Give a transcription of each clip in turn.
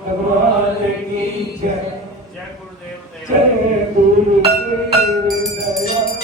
भगवान की जय। जय गुरुदेव दयाल। जय गुरुदेव दयाल।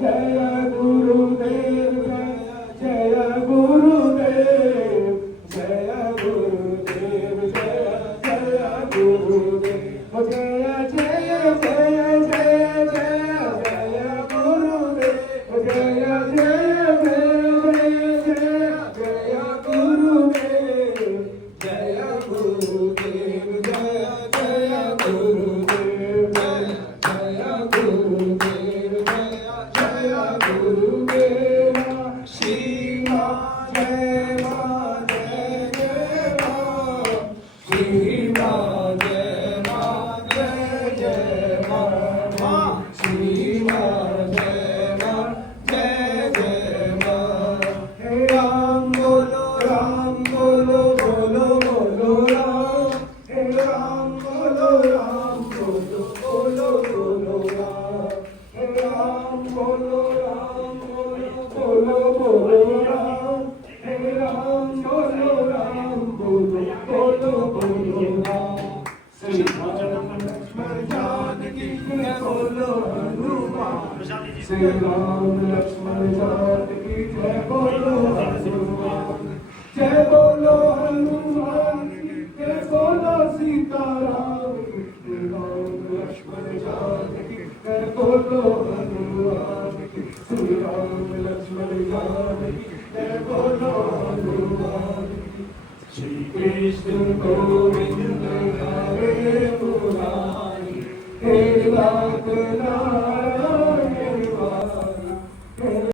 जय गुरुदेव जय गुरुदेव जय गुरुदेव जय जय गुरुदेव जय जय जय जय जय जय गुरुदेव जय जय जय जय जय गुरुदेव जय गुरुदेव जय जय गुरुदेव जय जय गुरुदेव जय गुरुदेव शिवा जय मा जय जय मा शिवा जय मा जय जय मा शिवा जय मा जय जय मा हे राम बोलो बोलो बोलो बोलो राम हे राम बोलो बोलो बोलो राम हे राम बोलो बोलो बोलो राम हे राम बोलो बोलो बोलो राम श्री राम लक्ष्मण जानकी जय बोलो हनुमान श्री राम लक्ष्मण जानकी जय बोलो हनुमान जय बोलो हनुमान जय बोलो सीताराम श्री राम लक्ष्मण जानकी जय बोलो हनुमान श्री राम लक्ष्मण जानकी जय बोलो हनुमान श्री कृष्ण गोविंद हरे मुरारी हे नाथ